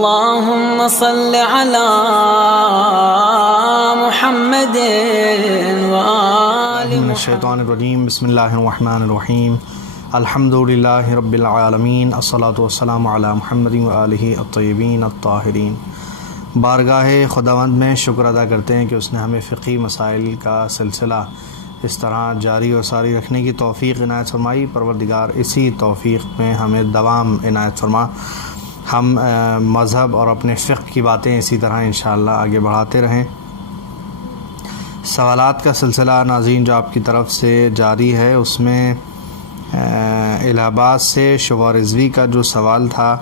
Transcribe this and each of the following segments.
اللهم صل على محمد وآل من الشیطان الرجیم بسم اللہ الرحمن الرحیم الحمد للہ رب العالمین الصلاۃ والسلام علی محمد وآلہ الطیبین الطاہرین۔ بارگاہ خداوند میں شکر ادا کرتے ہیں کہ اس نے ہمیں فقہی مسائل کا سلسلہ اس طرح جاری و ساری رکھنے کی توفیق عنایت فرمائی۔ پروردگار اسی توفیق میں ہمیں دوام عنایت فرما، ہم مذہب اور اپنے فقہ کی باتیں اسی طرح انشاءاللہ آگے بڑھاتے رہیں۔ سوالات کا سلسلہ ناظرین جو آپ کی طرف سے جاری ہے، اس میں الہ آباد سے شعبہ رضوی کا جو سوال تھا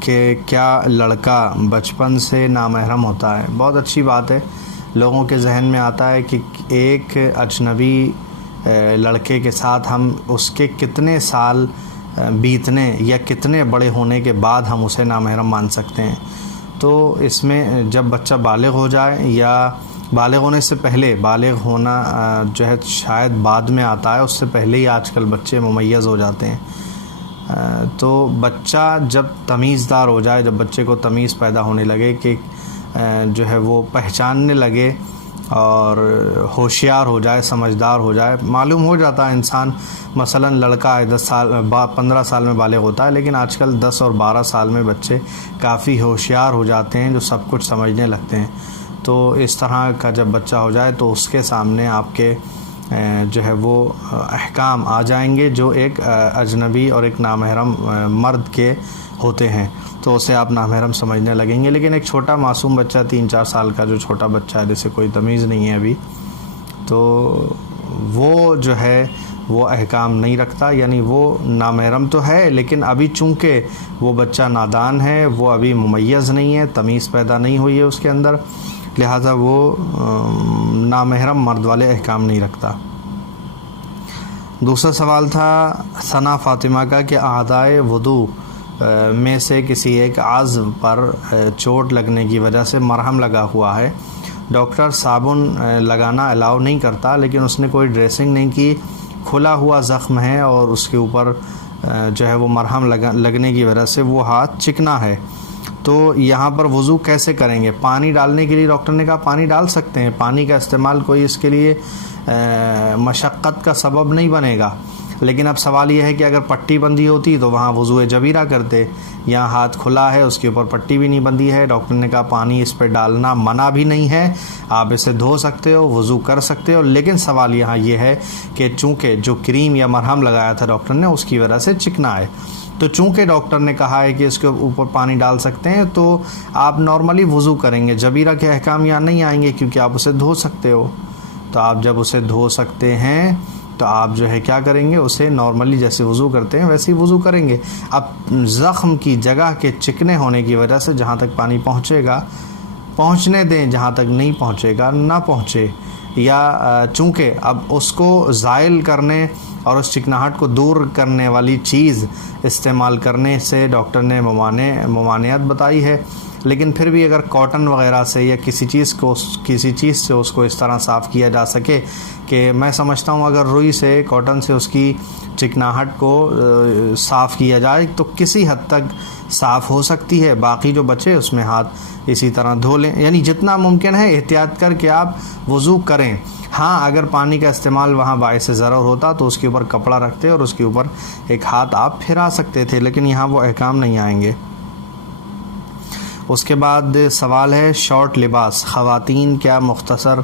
کہ کیا لڑکا بچپن سے نامحرم ہوتا ہے؟ بہت اچھی بات ہے۔ لوگوں کے ذہن میں آتا ہے کہ ایک اجنبی لڑکے کے ساتھ ہم اس کے کتنے سال بیتنے یا کتنے بڑے ہونے کے بعد ہم اسے نامحرم مان سکتے ہیں۔ تو اس میں جب بچہ بالغ ہو جائے یا بالغ ہونے سے پہلے، بالغ ہونا جو ہے شاید بعد میں آتا ہے، اس سے پہلے ہی آج کل بچے ممیز ہو جاتے ہیں۔ تو بچہ جب تمیزدار ہو جائے، جب بچے کو تمیز پیدا ہونے لگے کہ جو ہے وہ پہچاننے لگے اور ہوشیار ہو جائے، سمجھدار ہو جائے، معلوم ہو جاتا ہے انسان مثلا لڑکا ہے 10 سال 15 سال میں بالغ ہوتا ہے، لیکن آج کل 10 اور 12 سال میں بچے کافی ہوشیار ہو جاتے ہیں جو سب کچھ سمجھنے لگتے ہیں۔ تو اس طرح کا جب بچہ ہو جائے تو اس کے سامنے آپ کے جو ہے وہ احکام آ جائیں گے جو ایک اجنبی اور ایک نامحرم مرد کے ہوتے ہیں، تو اسے آپ نامحرم سمجھنے لگیں گے۔ لیکن ایک چھوٹا معصوم بچہ 3-4 سال کا جو چھوٹا بچہ ہے جسے کوئی تمیز نہیں ہے ابھی، تو وہ جو ہے وہ احکام نہیں رکھتا، یعنی وہ نامحرم تو ہے لیکن ابھی چونکہ وہ بچہ نادان ہے، وہ ابھی ممیز نہیں ہے، تمیز پیدا نہیں ہوئی ہے اس کے اندر، لہٰذا وہ نامحرم مرد والے احکام نہیں رکھتا۔ دوسرا سوال تھا ثنا فاطمہ کا کہ اعضائے وضو میں سے کسی ایک عضو پر چوٹ لگنے کی وجہ سے مرہم لگا ہوا ہے، ڈاکٹر صابن لگانا الاؤ نہیں کرتا، لیکن اس نے کوئی ڈریسنگ نہیں کی، کھلا ہوا زخم ہے اور اس کے اوپر جو ہے وہ مرہم لگنے کی وجہ سے وہ ہاتھ چکنا ہے، تو یہاں پر وضو کیسے کریں گے؟ پانی ڈالنے کے لیے ڈاکٹر نے کہا پانی ڈال سکتے ہیں، پانی کا استعمال کوئی اس کے لیے مشقت کا سبب نہیں بنے گا، لیکن اب سوال یہ ہے کہ اگر پٹی بندھی ہوتی تو وہاں وضو جبیرہ کرتے، یہاں ہاتھ کھلا ہے، اس کے اوپر پٹی بھی نہیں بندھی ہے، ڈاکٹر نے کہا پانی اس پہ ڈالنا منع بھی نہیں ہے، آپ اسے دھو سکتے ہو، وضو کر سکتے ہو، لیکن سوال یہاں یہ ہے کہ چونکہ جو کریم یا مرہم لگایا تھا ڈاکٹر نے اس کی وجہ سے چکنا ہے، تو چونکہ ڈاکٹر نے کہا ہے کہ اس کے اوپر پانی ڈال سکتے ہیں تو آپ نارملی وضو کریں گے، جبیرہ کے احکام یہاں نہیں آئیں گے کیونکہ آپ اسے دھو سکتے ہو، تو آپ جب اسے دھو سکتے ہیں تو آپ جو ہے کیا کریں گے، اسے نارملی جیسے وضو کرتے ہیں ویسے ہی وضو کریں گے۔ اب زخم کی جگہ کے چکنے ہونے کی وجہ سے جہاں تک پانی پہنچے گا پہنچنے دیں، جہاں تک نہیں پہنچے گا نہ پہنچے، یا چونکہ اب اس کو زائل کرنے اور اس چکناہٹ کو دور کرنے والی چیز استعمال کرنے سے ڈاکٹر نے ممانعت بتائی ہے، لیکن پھر بھی اگر کاٹن وغیرہ سے یا کسی چیز سے اس کو اس طرح صاف کیا جا سکے کہ میں سمجھتا ہوں اگر روئی سے کاٹن سے اس کی چکناہٹ کو صاف کیا جائے تو کسی حد تک صاف ہو سکتی ہے، باقی جو بچے اس میں ہاتھ اسی طرح دھو لیں، یعنی جتنا ممکن ہے احتیاط کر کے آپ وضو کریں۔ ہاں اگر پانی کا استعمال وہاں باعث ضرر ہوتا تو اس کے اوپر کپڑا رکھتے اور اس کے اوپر ایک ہاتھ آپ پھرا سکتے تھے، لیکن یہاں وہ احکام نہیں آئیں گے۔ اس کے بعد سوال ہے شارٹ لباس، خواتین کیا مختصر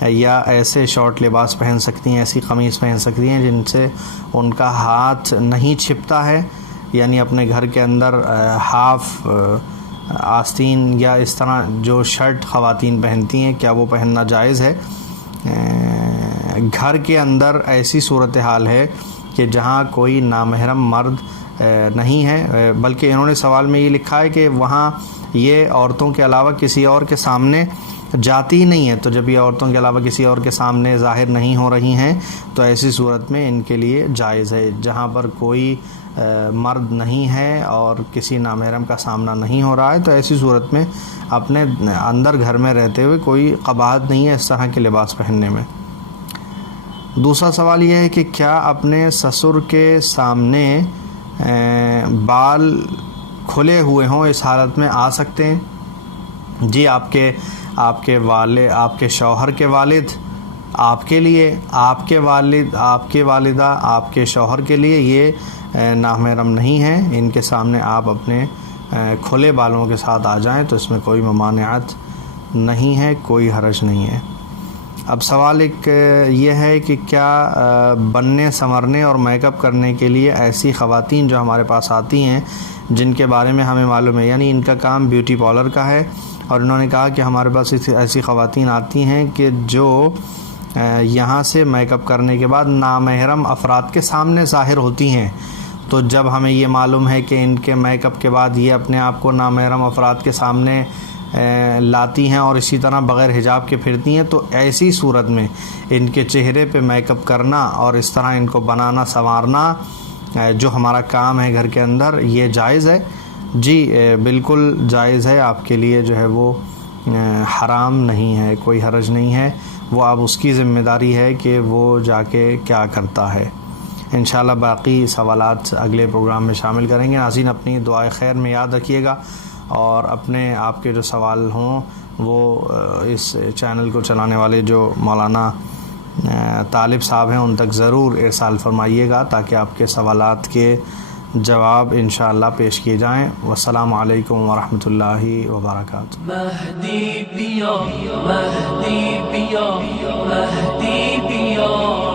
یا ایسے شارٹ لباس پہن سکتی ہیں، ایسی قمیص پہن سکتی ہیں جن سے ان کا ہاتھ نہیں چھپتا ہے، یعنی اپنے گھر کے اندر ہاف آستین یا اس طرح جو شرٹ خواتین پہنتی ہیں کیا وہ پہننا جائز ہے؟ گھر کے اندر ایسی صورتحال ہے کہ جہاں کوئی نامحرم مرد نہیں ہے، بلکہ انہوں نے سوال میں یہ لکھا ہے کہ وہاں یہ عورتوں کے علاوہ کسی اور کے سامنے جاتی نہیں ہے، تو جب یہ عورتوں کے علاوہ کسی اور کے سامنے ظاہر نہیں ہو رہی ہیں تو ایسی صورت میں ان کے لیے جائز ہے۔ جہاں پر کوئی مرد نہیں ہے اور کسی نامحرم کا سامنا نہیں ہو رہا ہے تو ایسی صورت میں اپنے اندر گھر میں رہتے ہوئے کوئی قباحت نہیں ہے اس طرح کے لباس پہننے میں۔ دوسرا سوال یہ ہے کہ کیا اپنے سسر کے سامنے بال کھلے ہوئے ہوں اس حالت میں آ سکتے ہیں؟ جی آپ کے شوہر کے والد آپ کے لیے، آپ کے والد، آپ کے والدہ آپ کے شوہر کے لیے یہ نامحرم نہیں ہیں. ان کے سامنے آپ اپنے کھلے بالوں کے ساتھ آ جائیں تو اس میں کوئی ممانعت نہیں ہے، کوئی حرج نہیں ہے. اب سوال ایک یہ ہے کہ کیا بننے سنورنے اور میک اپ کرنے کے لیے ایسی خواتین جو ہمارے پاس آتی ہیں جن کے بارے میں ہمیں معلوم ہے، یعنی ان کا کام بیوٹی پارلر کا ہے، اور انہوں نے کہا کہ ہمارے پاس ایسی خواتین آتی ہیں کہ جو یہاں سے میک اپ کرنے کے بعد نامحرم افراد کے سامنے ظاہر ہوتی ہیں، تو جب ہمیں یہ معلوم ہے کہ ان کے میک اپ کے بعد یہ اپنے آپ کو نامحرم افراد کے سامنے لاتی ہیں اور اسی طرح بغیر حجاب کے پھرتی ہیں، تو ایسی صورت میں ان کے چہرے پہ میک اپ کرنا اور اس طرح ان کو بنانا سنوارنا جو ہمارا کام ہے گھر کے اندر، یہ جائز ہے؟ جی بالکل جائز ہے، آپ کے لیے جو ہے وہ حرام نہیں ہے، کوئی حرج نہیں ہے. وہ اب اس کی ذمہ داری ہے کہ وہ جا کے کیا کرتا ہے. انشاءاللہ باقی سوالات اگلے پروگرام میں شامل کریں گے. ناظرین اپنی دعائے خیر میں یاد رکھیے گا، اور اپنے آپ کے جو سوال ہوں وہ اس چینل کو چلانے والے جو مولانا طالب صاحب ہیں ان تک ضرور ارسال فرمائیے گا، تاکہ آپ کے سوالات کے جواب انشاءاللہ پیش کیے جائیں. والسلام علیکم ورحمۃ اللہ وبرکاتہ. مہدی پیا، مہدی پیا، مہدی پیا.